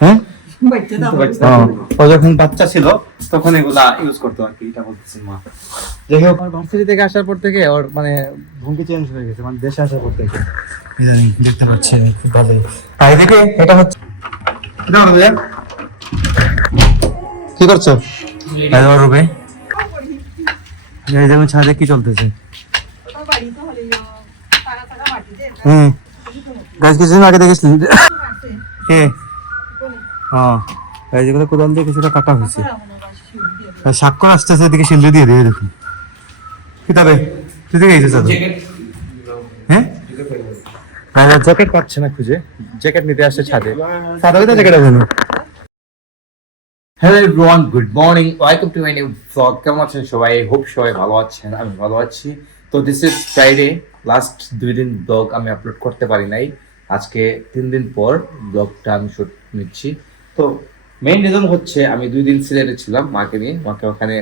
হ্যাঁ ও যখন বাচ্চা ছিল তখন এগুলা ইউজ করতো আর কি, এটা বলতেছেন মা। যাই হোক, ভার্সিটি থেকে আসার পর থেকে ওর মানে ভঙ্গি চেঞ্জ হয়ে গেছে, মানে দেশে আসার পর থেকে দেখতে পাচ্ছেন খুব ভালো। আর এদিকে এটা হচ্ছে কি করছো রুমে? এই যেমন ছাদে কি চলতেছে? গাছ কিছুদিন আগে দেখেছিলেন যেগুলো কোদাল দিয়ে কিছুটা কাটা হয়েছে, স্বাক্ষর আসতেছে, এদিকে শিল্পী দিয়ে দিয়ে দেখুন কিতাবে তুই দিকে গেছিস হ্যাঁ জ্যাকেট পাচ্ছে না খুঁজে, জ্যাকেট নিতে আসছে ছাদে। ছাদে তো জ্যাকেট আছে না। Hello everyone, good morning, welcome to my new blog. কেমন আছেন সবাই? হোপ সবাই ভালো আছেন, আমি ভালো আছি। তো দিস ইজ ফ্রাইডে, লাস্ট 2 দিন ব্লগ আমি আপলোড করতে পারি নাই, আজকে 3 দিন পর ব্লগটা আমি শুট নিচ্ছি। তো মেইন রিজন হচ্ছে আমি 2 দিন সিলেটে ছিলাম মাকে নিয়ে, মাকে ওখানে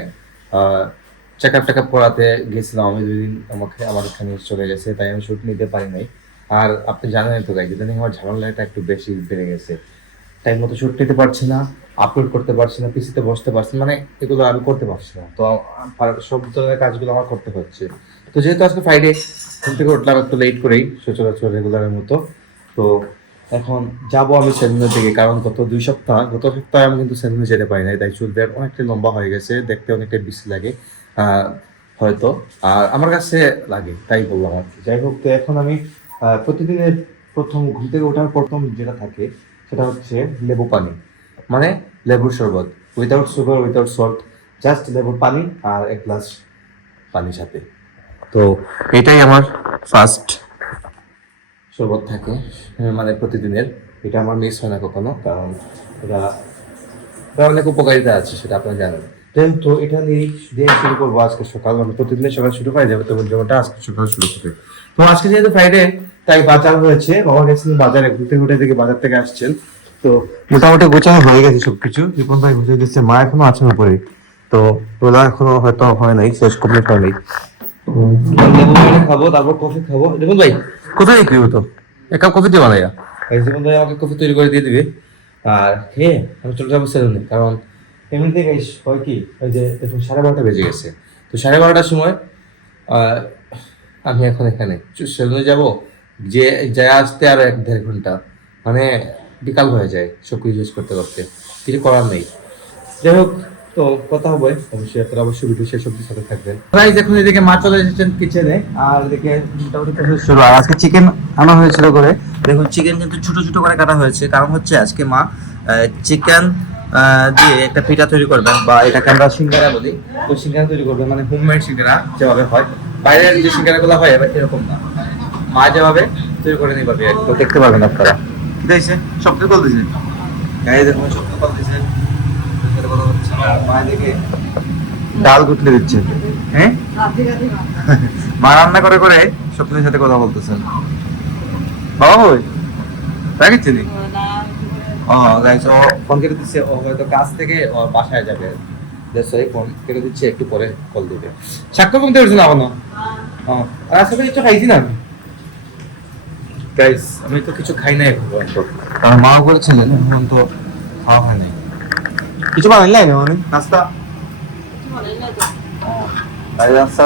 চেক আপ করাতে গেছিলাম আমি 2 দিন, আমাকে আমার এখানে চলে গেছে, তাই আমি শুট নিতে পারি নাই। আর আপনি জানেন তো গাইজ, ইদানিং আমার ঝামেলাটা একটু বেশি বেড়ে গেছে, টাইম মতো শুট নিতে পারছি না, আপলোড করতে পারছি না, পিসিতে বসতে পারছি না, মানে এগুলো আমি করতে পারছি না। তো সব ধরনের কাজগুলো আমার করতে হচ্ছে। তো যেহেতু আজকে ফ্রাইডে, ঘুম থেকে উঠলাম একটু লেট করেই, সচরাচর রেগুলারের মতো। তো এখন যাবো আমি সেলুনের দিকে, কারণ গত সপ্তাহে আমি কিন্তু সেলুনে যেতে পারি নাই, তাই চুলটা অনেকটা লম্বা হয়ে গেছে, দেখতে অনেকটা বেশি লাগে হয়তো, আর আমার কাছে লাগে তাই বললাম আর কি। যাই হোক, তো এখন আমি প্রতিদিনের প্রথম ঘুম থেকে ওঠার প্রথম যেটা থাকে সেটা হচ্ছে লেবু পানি, মানে লেবুর শরবত, without sugar without salt, just লেবুর পানি আর 1 গ্লাস পানির সাথে। তো এটাই আমার ফার্স্ট শরবত থাকে, মানে প্রতিদিনের। এটা আমার মিস হয় না কখনো, কারণ এটা অনেক উপকারিতা আছে, সেটা আপনারা জানেন। তো এটা নিয়ে দিয়ে শুরু করবো আজকে সকাল, মানে প্রতিদিনের সকাল শুরু হয়ে যাবে, তখন যেমনটা আজকে সকাল শুরু করবে। তো আজকে যেহেতু ফ্রাইডে, তাই বাজার হয়েছে, বাবা গেছিলেন বাজারে, ঘুরতে ঘুরতে থেকে বাজার থেকে আসছেন। তো মোটামুটি গোছানো হয়ে গেছে সবকিছু, রিপন ভাই বুঝে দিচ্ছে, মা এখনো আছেন উপরে, তো তোলা এখনো হয়তো হয় নাই, শেষ কমপ্লিট হয় নাই। লেবু পানি খাবো, তারপর কফি খাবো। রিপন ভাই কোথায় কি হতো, 1 কাপ কফি দিয়ে বানাইয়া রিপন ভাই আমাকে কফি তৈরি করে দিয়ে দিবে, আর খেয়ে আমি চলে যাবো সেলুনে। কারণ এমনিতে গাইস হয় কি, ওই যে দেখুন 12:30 বেজে গেছে, তো 12:30টার সময় আমি এখন এখানে সেলুনে যাব, যে যায় আসতে আর 1-1.5 ঘন্টা, মানে বিকাল হয়ে যায় সব কিছু ইউজ করতে করতে, কিছু করার নেই। যাই হোক, তো কথা হবে অবশ্যই, আপনারা অবশ্যই ভিডিও শেষ অবধি সাথে থাকবেন। গাইস এখন এদিকে মা চলে এসেছেন কিচেনে, আর এদিকে মোটামুটি শুরু। আর আজকে চিকেন আনা হয়েছিল করে, দেখুন চিকেন কিন্তু ছোট ছোট করে কাটা হয়েছে, কারণ হচ্ছে আজকে মা চিকেন দিয়ে একটা পিঠা তৈরি করবেন, বা এটাকে আমরা সিঙ্গারা বলি। তো সিঙ্গারা তৈরি করবেন, মানে হোমমেড সিঙ্গারা যেভাবে হয়, বাইরের যে সিঙ্গারাগুলো হয় এরকম না, মা যেভাবে তৈরি করে নিয়ে পাবে, তো দেখতে পারবেন আপনারা। কি দিয়েছে শব্দ কল দিয়েছে, গায়ে দেখুন শব্দ কল দিয়েছে, মা দেখে ডাল গুটলে দিচ্ছে। হ্যাঁ, মা রান্না করে করে স্বপ্নের সাথে কথা বলতেছেন। বাবা বই রাখিচ্ছে নি? ও গাইস, ও ফোন কেটে দিচ্ছে, ও হয়তো কাজ থেকে ও বাসায় যাবে, ফোন কেটে দিচ্ছে, একটু পরে কল দিবে। স্বাক্ষর কমতে পারছে না এখনো। আর আজকে কিছু খাইছি না গাইস, আমি তো কিছু খাই নাই এখন পর্যন্ত, কারণ মাও করেছিলেন, এখন তো খাওয়া হয় নাই। কিছু বানাইলাই না মানে নাস্তা,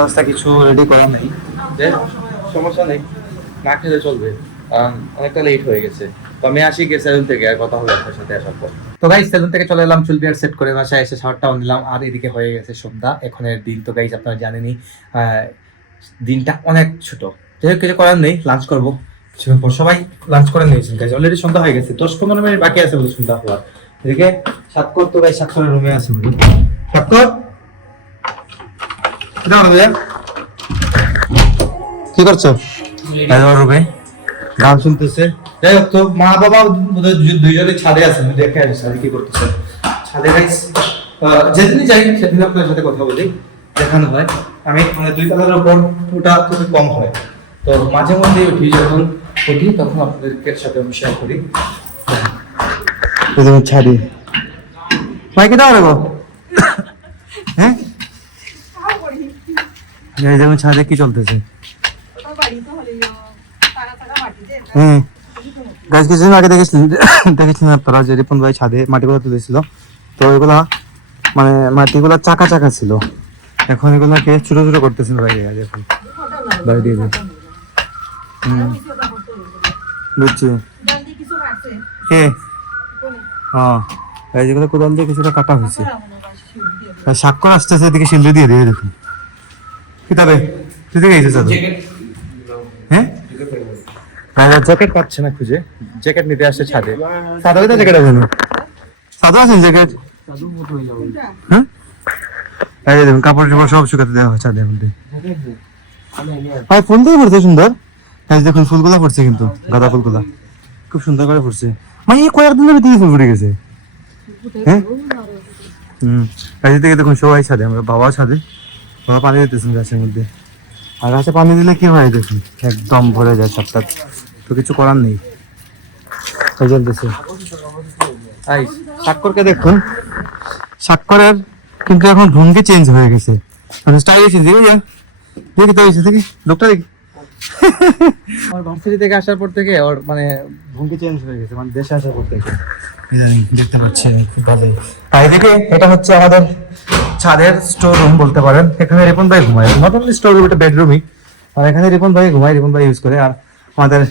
নাস্তা কিছু রেডি করা নেই, সমস্যা নেই, না খেলে চলবে, কারণ অনেকটা লেট হয়ে গেছে। তো আমি আসি গিয়ে সেলুন থেকে, আর কথা হলো আপনার সাথে আসার পর। তো গাইস সেলুন থেকে চলে এলাম, চুল বিয়ার সেট করে বাসায় এসে শাওয়ারটাও নিলাম, আর এদিকে হয়ে গেছে সন্ধ্যা, এখনের দিন। তো গাইস আপনারা জানেনই দিনটা অনেক ছোট, যাই হোক কিছু করার নেই, লাঞ্চ করবো কিছুক্ষণ পর। সবাই লাঞ্চ করে নিয়েছেন গাইস, অলরেডি সন্ধ্যা হয়ে গেছে, 10-15 মিনিট বাকি আছে বলে সন্ধ্যা হওয়ার। এদিকে সাতকর, তো ভাই সাতকরের রুমে আছে, সাতকর কি করছো? রুমে গান শুনতেছে। যাই হোক, তো মা বাবা দুইজনে ছাদে আছে, আমি দেখে আসি ছাদে কি করতেছে। ছাদে গাইস যেদিনই যাই সেদিন আপনার সাথে কথা বলি, দেখানো হয়। আমি মানে 2 তলার উপর ওটা খুবই কম হয়, তো মাঝে মধ্যে উঠি, যখন উঠি তখন আপনাদেরকে সাথে আমি শেয়ার করি। ছাড়ি মাইকে দাও রে গো, হ্যাঁ যেমন ছাদে কি চলতেছে। গাছ কিছুদিন আগে দেখেছিলেন আপনারা যে রিপন ভাই ছাদে মাটিগুলো তুলেছিল, তো ওইগুলা মানে মাটিগুলা চাকা চাকা ছিল, এখন এগুলাকে ছোট ছোট করতেছেন ভাই দেখুন ভাই দিয়ে দিন। বুঝছি কে হ্যাঁ এই যেগুলো কোদাল দিয়ে কিছুটা কাটা হয়েছে, স্বাক্ষর আসতেছে এদিকে শিল্পী দিয়ে দিয়ে দেখুন। কিতাবে তুই থেকে গেছিস হ্যাঁ জ্যাকেট পাচ্ছে না খুঁজে, জ্যাকেট নিতে আসছে ছাদে। সাদা তো জ্যাকেট আছে না, সাদা আছে জ্যাকেট হ্যাঁ এই দেখুন কাপড় টাপড় সব শুকাতে দেওয়া হয় ছাদের মধ্যে। ভাই ফুল দিয়ে পড়ছে সুন্দর, এই দেখুন ফুলগুলা পড়ছে কিন্তু গাঁদা ফুলগুলা খুব সুন্দর করে পড়ছে, মানে এই কয়েকদিনের ভিতরে ফুল ফুটে গেছে। হ্যাঁ কাজে থেকে দেখুন সবাই ছাদে, আমরা বাবা ছাদে, বাবা পানি দিতেছেন গাছের মধ্যে, আর গাছে পানি দিলে কি হয় দেখুন একদম ভরে যায় ছাদটা, তো কিছু করার নেই চলতেছে। স্বাক্ষরকে দেখুন, স্বাক্ষরের কিন্তু এখন ভঙ্গি চেঞ্জ হয়ে গেছে, মানে স্টাইল চেঞ্জ দেখি তো হয়েছে দেখি লোকটা দেখি আমার ভার্সিটি থেকে আসার পর থেকে ওর মানে ভঙ্গি চেঞ্জ হয়ে গেছে, মানে দেশে আসার পর থেকে দেখতে পাচ্ছেন খুব ভালো। তাই দেখে এটা হচ্ছে আমাদের ছাদের স্টোর রুম বলতে পারেন, এখানে রিপন ভাই ঘুমায়, নট অনলি স্টোর রুম, এটা বেডরুমই, আর এখানে রিপন ভাই ঘুমায়, রিপন ভাই ইউজ করে। আর আমাদের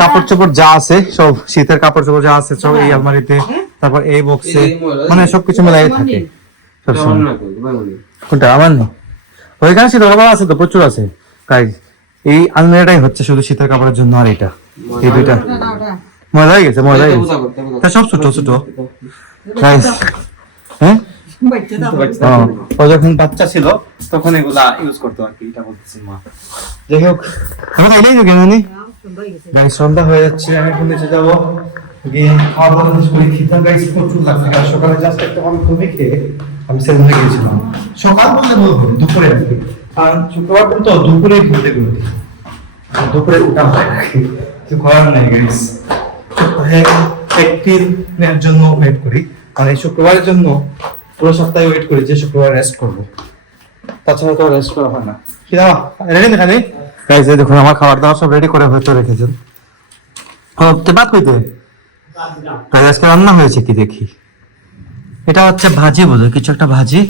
কাপড় চোপড় যা আছে সব শীতের কাপড় চোপড় যা আছে সব এই আলমারিতে, তারপর এই বক্সে, মানে সবকিছু মেলাই থাকে সবসময়। কোনটা আমার নেই, ওইখানে শীতের কাপড় আছে তো প্রচুর আছে, তাই এই আলমারিটাই হচ্ছে শুধু শীতের কাপড়ের জন্য, আর এটা এই দুইটা মজা হয়ে গেছে, মজা হয়ে গেছে, তা সব ছোট ছোট গাইস। হ্যাঁ ও যখন বাচ্চা ছিল তখন এগুলা ইউজ করতো আর কি, এটা বলতেছি মা। যাই হোক এখন এলেই তো কেন গাইস, সন্ধ্যা হয়ে যাচ্ছে, আমি এখন নিচে যাবো গিয়ে খাওয়া দাওয়া করে খিদা গাইস প্রচুর লাগছে, আর সকালে জাস্ট একটা আমি ঘুমে খেয়ে আমি সেলুনে গিয়েছিলাম, সকাল বলতে বলবো দুপুরে আর কি, কারণ শুক্রবার দিন তো দুপুরে ঘুরতে ঘুরতে দুপুরে উঠা হয় কিছু করার নেই গাইস, একদিনের জন্য ওয়েট করি, আর এই শুক্রবারের জন্য পুরো সপ্তাহে ওয়েট করি যে শুক্রবার রেস্ট করবো, তাছাড়া তো রেস্ট করা হয় না। কি দাও রেডি না খালি গাইস, এই দেখুন আমার খাবার দাবার সব রেডি করে হয়তো রেখেছেন। বাদ কইতে আজকে রান্না হয়েছে কি দেখি, এটা হচ্ছে ভাজি বলে কিছু একটা ভাজি,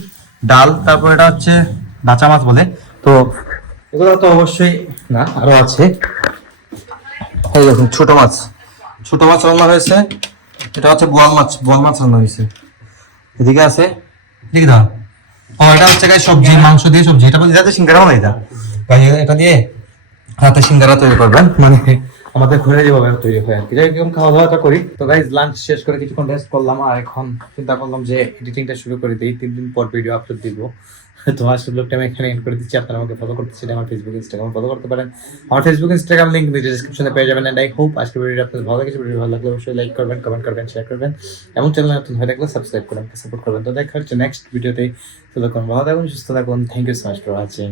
ডাল, তারপর এটা হচ্ছে বাঁচা মাছ বলে, তো এগুলো তো অবশ্যই না আরো আছে। এই দেখুন ছোট মাছ রান্না হয়েছে, এটা হচ্ছে বোয়াল মাছ রান্না হয়েছে, এদিকে আছে লিখ দাও। ও এটা হচ্ছে গাই সবজি, মাংস দিয়ে সবজি, এটা বলি যাতে সিঙ্গারা বানাই দা গাই, এটা দিয়ে রাতে সিঙ্গারা তৈরি করবেন, মানে আমাদের ঘরে যেভাবে তৈরি হয় আর কি। যাই হোক খাওয়া দাওয়াটা করি, তো গাইজ লাঞ্চ শেষ করে কিছুক্ষণ রেস্ট করলাম, আর এখন চিন্তা করলাম যে এডিটিংটা শুরু করে দিই, 3 দিন পর ভিডিও আপলোড দিব। তো আজকে ব্লগটা আমি এখানে এন্ড করে দিচ্ছি, আপনারা আমাকে ফলো করতে চাইলে আমার ফেসবুক ইনস্টাগ্রাম ফলো করতে পারেন, আমার ফেসবুক ইনস্টাগ্রাম লিংক ভিডিও ডেসক্রিপশনে পেয়ে যাবেন। এন্ড আই হোপ আজকের ভিডিওটা আপনাদের ভালো লেগেছে, ভিডিও ভালো লাগলে অবশ্যই লাইক করবেন, কমেন্ট করবেন, শেয়ার করবেন, এবং চ্যানেল নতুন হয়ে থাকলে সাবস্ক্রাইব করে আমাকে সাপোর্ট করবেন। তো দেখা হচ্ছে নেক্সট ভিডিওতে, ততক্ষণ ভালো থাকুন, সুস্থ থাকুন, thank you so much for watching.